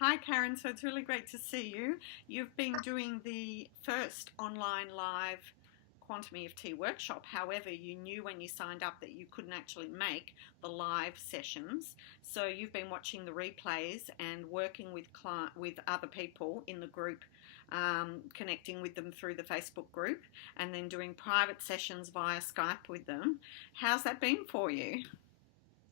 Hi, Karen. So it's really great to see you. You've been doing the first online live quantum EFT workshop. However, you knew when you signed up that you couldn't actually make the live sessions. So you've been watching the replays and working with other people in the group, connecting with them through the Facebook group, and then doing private sessions via Skype with them. How's that been for you?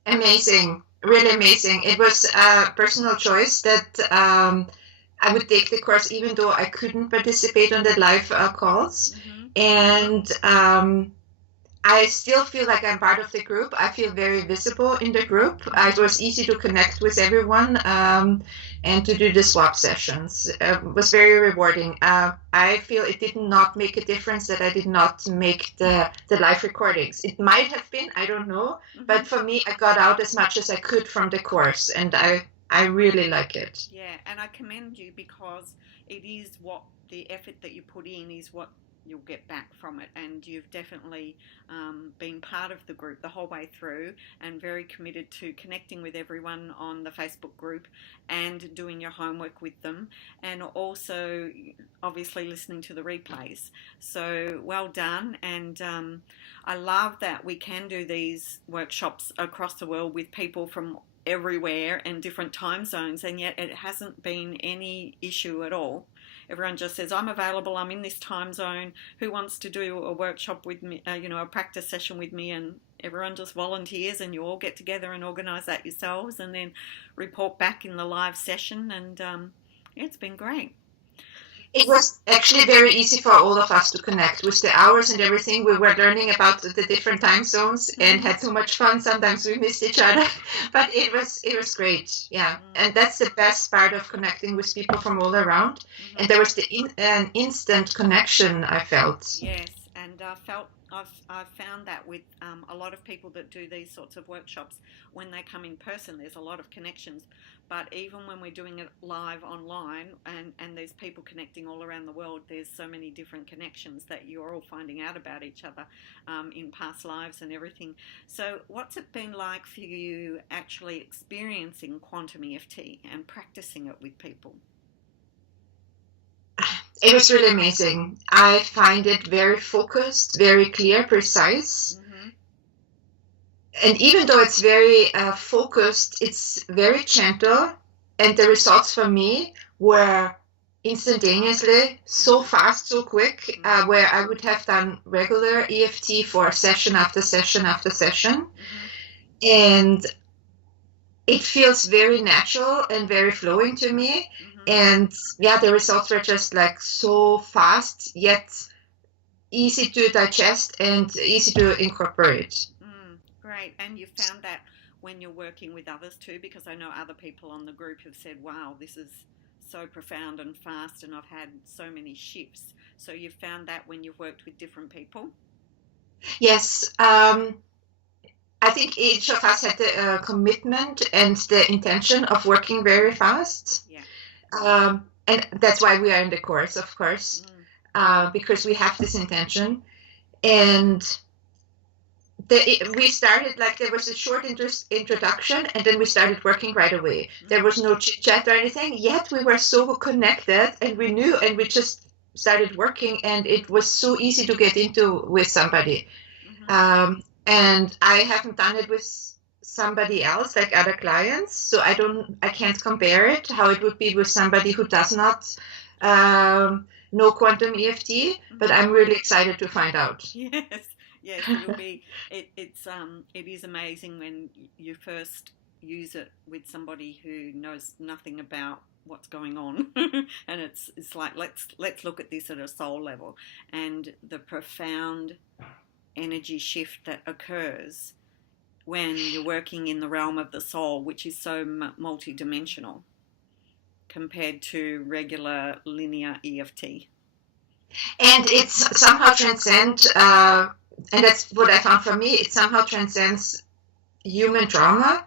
Amazing, really amazing. It was a personal choice that I would take the course even though I couldn't participate on the live calls. Mm-hmm. And I still feel like I'm part of the group. I feel very visible in the group. It was easy to connect with everyone and to do the swap sessions. It was very rewarding. I feel it did not make a difference that I did not make the live recordings. It might have been, I don't know. Mm-hmm. But for me, I got out as much as I could from the course, and I really like it. Yeah, and I commend you because it is what the effort that you put in is what you'll get back from it, and you've definitely been part of the group the whole way through and very committed to connecting with everyone on the Facebook group and doing your homework with them, and also obviously listening to the replays. So well done, and I love that we can do these workshops across the world with people from everywhere and different time zones, and yet it hasn't been any issue at all. Everyone just says, I'm available, I'm in this time zone, who wants to do a workshop with me, a practice session with me, and everyone just volunteers and you all get together and organise that yourselves and then report back in the live session, and yeah, it's been great. It was actually very easy for all of us to connect with the hours and everything. We were learning about the different time zones and had so much fun. Sometimes we missed each other, but it was great. Yeah, and that's the best part of connecting with people from all around. Mm-hmm. And there was an instant connection I felt. Yes, and I've found that with a lot of people that do these sorts of workshops, when they come in person, there's a lot of connections. But even when we're doing it live online and there's people connecting all around the world, there's so many different connections that you're all finding out about each other in past lives and everything. So what's it been like for you actually experiencing quantum EFT and practicing it with people? It was really amazing. I find it very focused, very clear, precise. Mm-hmm. And even though it's very focused, it's very gentle. And the results for me were instantaneously, so fast, so quick, where I would have done regular EFT for session after session after session. Mm-hmm. And it feels very natural and very flowing to me. Mm-hmm. And yeah, the results were just like so fast, yet easy to digest and easy to incorporate. Great. And you found that when you're working with others too, because I know other people on the group have said, wow, this is so profound and fast and I've had so many shifts. So you've found that when you've worked with different people? Yes. I think each of us had the commitment and the intention of working very fast. Yeah. And that's why we are in the course, of course, because we have this intention. And we started, like, there was a short introduction, and then we started working right away. There was no chit-chat or anything, yet we were so connected, and we knew, and we just started working, and it was so easy to get into with somebody. Mm-hmm. And I haven't done it with somebody else, like other clients, so I can't compare it, how it would be with somebody who does not know quantum EFT, mm-hmm. but I'm really excited to find out. Yes, it is amazing when you first use it with somebody who knows nothing about what's going on, and it's like let's look at this at a soul level, and the profound energy shift that occurs when you're working in the realm of the soul, which is so multi-dimensional compared to regular linear EFT. And it's somehow transcend, and that's what I found for me, it somehow transcends human trauma,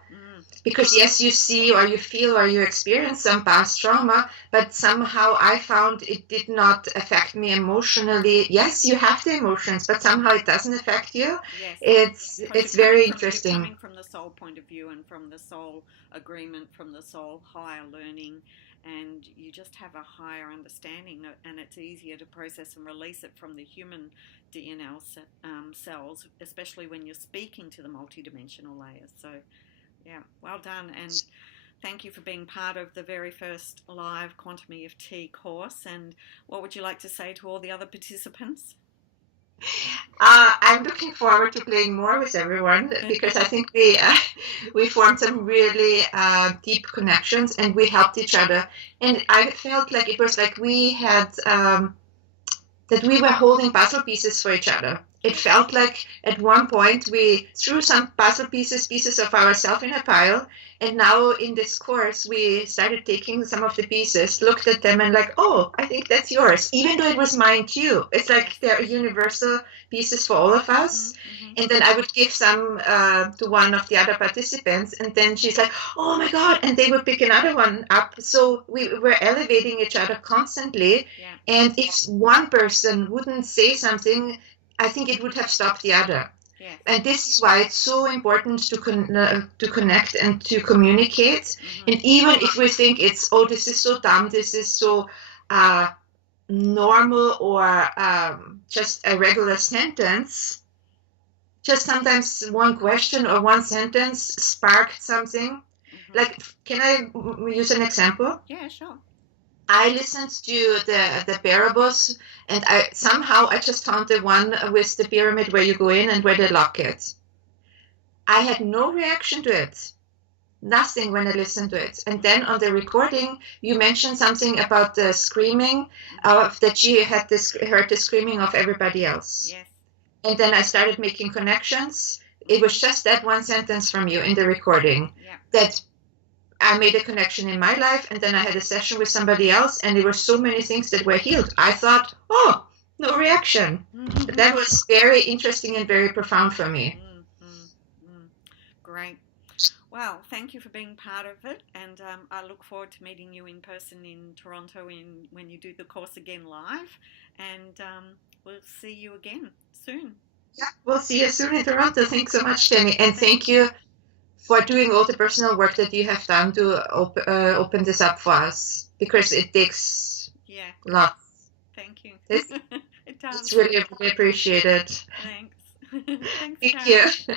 Because yes, you see or you feel or you experience some past trauma, but somehow I found it did not affect me emotionally. Yes, you have the emotions, but somehow it doesn't affect you. Yes. It's very interesting. You're coming from the soul point of view and from the soul agreement, from the soul higher learning, and you just have a higher understanding, and it's easier to process and release it from the human DNA cells, especially when you're speaking to the multidimensional layers. So, yeah, well done, and thank you for being part of the very first live Quantum EFT course. And what would you like to say to all the other participants? I'm looking forward to playing more with everyone, because I think we formed some really deep connections and we helped each other. And I felt like it was like we had that we were holding puzzle pieces for each other. It felt like at one point we threw some puzzle pieces of ourselves in a pile, and now in this course we started taking some of the pieces, looked at them and like, oh, I think that's yours, even though it was mine too. It's like they're universal pieces for all of us. And then I would give some to one of the other participants, and then she's like, oh my God, and they would pick another one up. So we were elevating each other constantly. And if one person wouldn't say something, I think it would have stopped the other. And this is why it's so important to connect and to communicate. And even if we think it's, oh, this is so dumb, this is so normal, or just a regular sentence, just sometimes one question or one sentence sparked something. Like, can I use an example? Yeah, sure. I listened to the parables, and I just found the one with the pyramid where you go in and where they lock it. I had no reaction to it. Nothing when I listened to it. And then on the recording, you mentioned something about the screaming, that you had heard the screaming of everybody else. Yes. And then I started making connections. It was just that one sentence from you in the recording that I made a connection in my life, and then I had a session with somebody else, and there were so many things that were healed. I thought, oh, no reaction. That was very interesting and very profound for me. Great. Well, thank you for being part of it, and I look forward to meeting you in person in Toronto when you do the course again live, and we'll see you again soon. Yeah, we'll see you soon in Toronto. Thanks so much, Jenny, and thank you for doing all the personal work that you have done to open this up for us, because it takes lots. Thank you. It does. It's really appreciated. Thanks. Thank you.